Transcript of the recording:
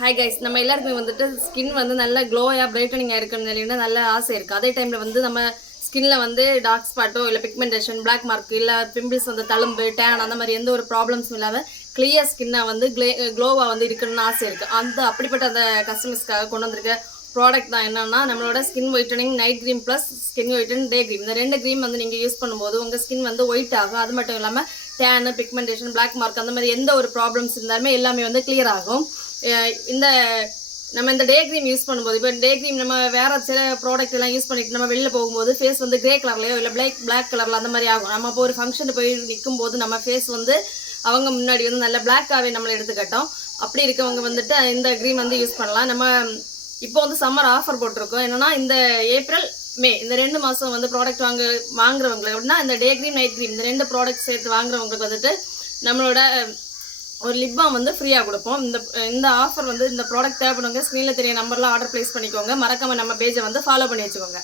Hi guys, நம்ம எல்லாருக்குமே வந்துட்டு ஸ்கின் வந்து நல்ல க்ளோயாக பிரைட்டனிங்காக இருக்குன்னு நல்ல ஆசை இருக்குது. அதே டைமில் வந்து நம்ம ஸ்கின்ல வந்து டார்க் ஸ்பாட்டோ இல்லை பிக்மெண்டேஷன், பிளாக் மார்க் இல்லை பிம்பிள்ஸ் வந்து தழும்பு, டேன் அந்த மாதிரி எந்த ஒரு ப்ராப்ளம்ஸும் இல்லாத கிளியர் ஸ்கின்னாக வந்து க்ளோவாக வந்து இருக்கணும்னு ஆசை இருக்குது. அப்படிப்பட்ட அந்த கஸ்டமர்ஸ்க்காக கொண்டு வந்திருக்க ப்ராடக்ட் தான் என்னன்னா நம்மளோட skin whitening night cream plus skin ஒயிட்டன் day cream. இந்த 2 க்ரீம் வந்து நீங்கள் யூஸ் பண்ணும்போது உங்கள் ஸ்கின் வந்து ஒயிட் ஆகும். அது மட்டும் இல்லாமல் டேனு, பிக்மெண்டேஷன், பிளாக் மார்க் அந்த மாதிரி எந்த ஒரு ப்ராப்ளம்ஸ் இருந்தாலுமே எல்லாமே வந்து கிளியர் ஆகும். இந்த நம்ம இந்த டே க்ரீம் யூஸ் பண்ணும்போது, இப்போ டே க்ரீம் நம்ம வேறு சில ப்ராடக்ட் எல்லாம் யூஸ் பண்ணிட்டு நம்ம வெளியில் போகும்போது ஃபேஸ் வந்து கிரே கலர்லையோ இல்லை பிளாக் கலரில் அந்த மாதிரி ஆகும். நம்ம இப்போ ஒரு ஃபங்க்ஷனுக்கு போய் நிற்கும் போது நம்ம ஃபேஸ் வந்து அவங்க முன்னாடி வந்து நல்ல பிளாக்காகவே நம்மளை எடுத்துக்கட்டும். அப்படி இருக்கவங்க வந்துட்டு இந்த க்ரீம் வந்து யூஸ் பண்ணலாம். நம்ம இப்போ வந்து சம்மர் ஆஃபர் போட்டிருக்கோம். என்னன்னா இந்த ஏப்ரல் மே இந்த 2 மாதம் வந்து ப்ராடக்ட் வாங்குறவங்களுக்கு அப்படின்னா இந்த டே க்ரீம் நைட் க்ரீம் இந்த 2 ப்ராடக்ட் சேர்த்து வாங்குறவங்களுக்கு வந்துட்டு நம்மளோட ஒரு லிப் பாம் வந்து ஃப்ரீயாக கொடுப்போம். இந்த ஆஃபர் வந்து இந்த ப்ராடக்ட் தேவைப்படுங்க. ஸ்க்ரீனில் தெரிய நம்பர்லாம் ஆர்டர் ப்ளேஸ் பண்ணிக்கோங்க. மறக்காமல் நம்ம பேஜை வந்து ஃபாலோ பண்ணி வச்சுக்கோங்க.